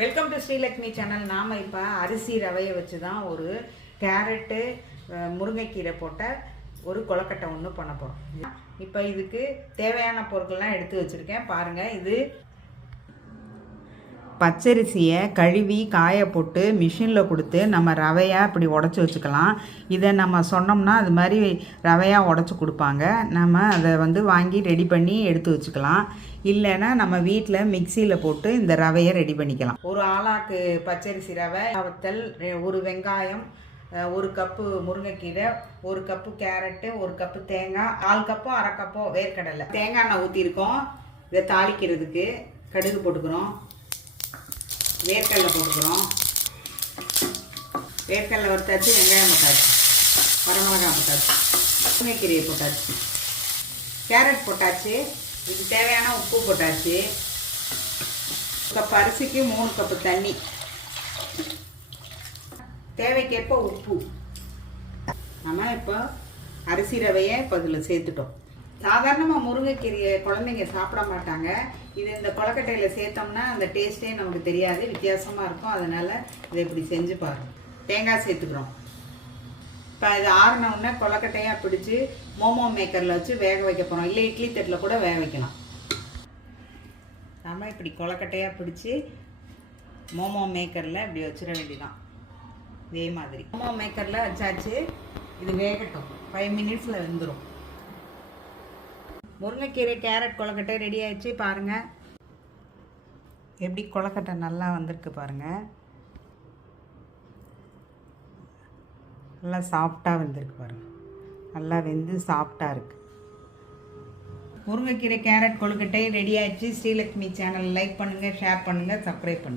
Welcome to Srilakshmi channel. நாம் இப்போ அரிசி ரவையை வச்சு தான் ஒரு கேரட்டு முருங்கைக்கீரை போட்ட ஒரு கொழுக்கட்டை ஒன்று பண்ண போகிறோம். இப்போ இதுக்கு தேவையான பொருட்கள்லாம் எடுத்து வச்சுருக்கேன் பாருங்கள். இது பச்சரிசியை கழுவி காய போட்டு மிஷினில் கொடுத்து நம்ம ரவையாக இப்படி உடச்சி வச்சுக்கலாம். இதை நம்ம சொன்னோம்னா அது மாதிரி ரவையாக உடச்சி கொடுப்பாங்க. நம்ம அதை வாங்கி ரெடி பண்ணி எடுத்து வச்சுக்கலாம். இல்லைன்னா நம்ம வீட்டில் மிக்சியில் போட்டு இந்த ரவையை ரெடி பண்ணிக்கலாம். ஒரு ஆளாக்கு பச்சரிசி ரவை, வத்தல், ஒரு வெங்காயம், ஒரு கப்பு முருங்கைக்கீரை, ஒரு கப்பு கேரட்டு, ஒரு கப்பு தேங்காய், 1/4 கப்போ 1/2 கப்போ வேர்க்கடலை, தேங்காய் எண்ணெய் ஊற்றிருக்கோம். இதை தாளிக்கிறதுக்கு கடுகு போட்டுக்கிறோம், வேர்க்கடலை போட்டுக்கிறோம். வேர்க்கடலை வறுத்தாச்சு, வெங்காயம் போட்டாச்சு, வரமிளகாய் போட்டாச்சு, முருங்கைக்கீரையை போட்டாச்சு, கேரட் போட்டாச்சு. இதுக்கு தேவையான உப்பு போட்டாச்சு. கப் அரிசிக்கு 3 கப்பு தண்ணி, தேவைக்கேற்ப உப்பு. நம்ம இப்போ அரிசி ரவையை இப்போ இதில் சேர்த்துட்டோம். சாதாரணமாக முருங்கைக்கீரையை குழந்தைங்க சாப்பிட மாட்டாங்க. இது இந்த கொழுக்கட்டையில் சேர்த்தோம்னா அந்த டேஸ்ட்டே நமக்கு தெரியாது, வித்தியாசமாக இருக்கும். அதனால் இதை இப்படி செஞ்சு பாருங்கள். தேங்காய் சேர்த்துக்கிறோம். இப்போ இது ஆறினவுடனே கொழுக்கட்டையாக பிடிச்சி மோமோ மேக்கரில் வச்சு வேக வைக்க போகிறோம். இல்லை இட்லி தட்டில் கூட வேக வைக்கலாம். நம்ம இப்படி கொழுக்கட்டையாக பிடிச்சி மோமோ மேக்கரில் இப்படி வச்சிட வேண்டியதான். இதே மாதிரி மோமோ மேக்கரில் வச்சாச்சு. இது வேகட்டும், 5 மினிட்ஸில் வெந்துடும். முருங்கைக்கீரை கேரட் கொழுக்கட்டை ரெடி ஆகிடுச்சு. பாருங்கள் எப்படி கொழுக்கட்டை நல்லா வந்திருக்கு பாருங்கள். நல்லா சாஃப்டாக வெந்திருக்கு பாருங்கள். நல்லா வெந்து சாஃப்டாக இருக்குது. முருங்கைக்கீரை கேரட் கொழுக்கட்டை ரெடி ஆகிடுச்சு. ஸ்ரீலக்ஷ்மி சேனல் லைக் பண்ணுங்கள், ஷேர் பண்ணுங்கள், சப்ஸ்கிரைப் பண்ணுங்கள்.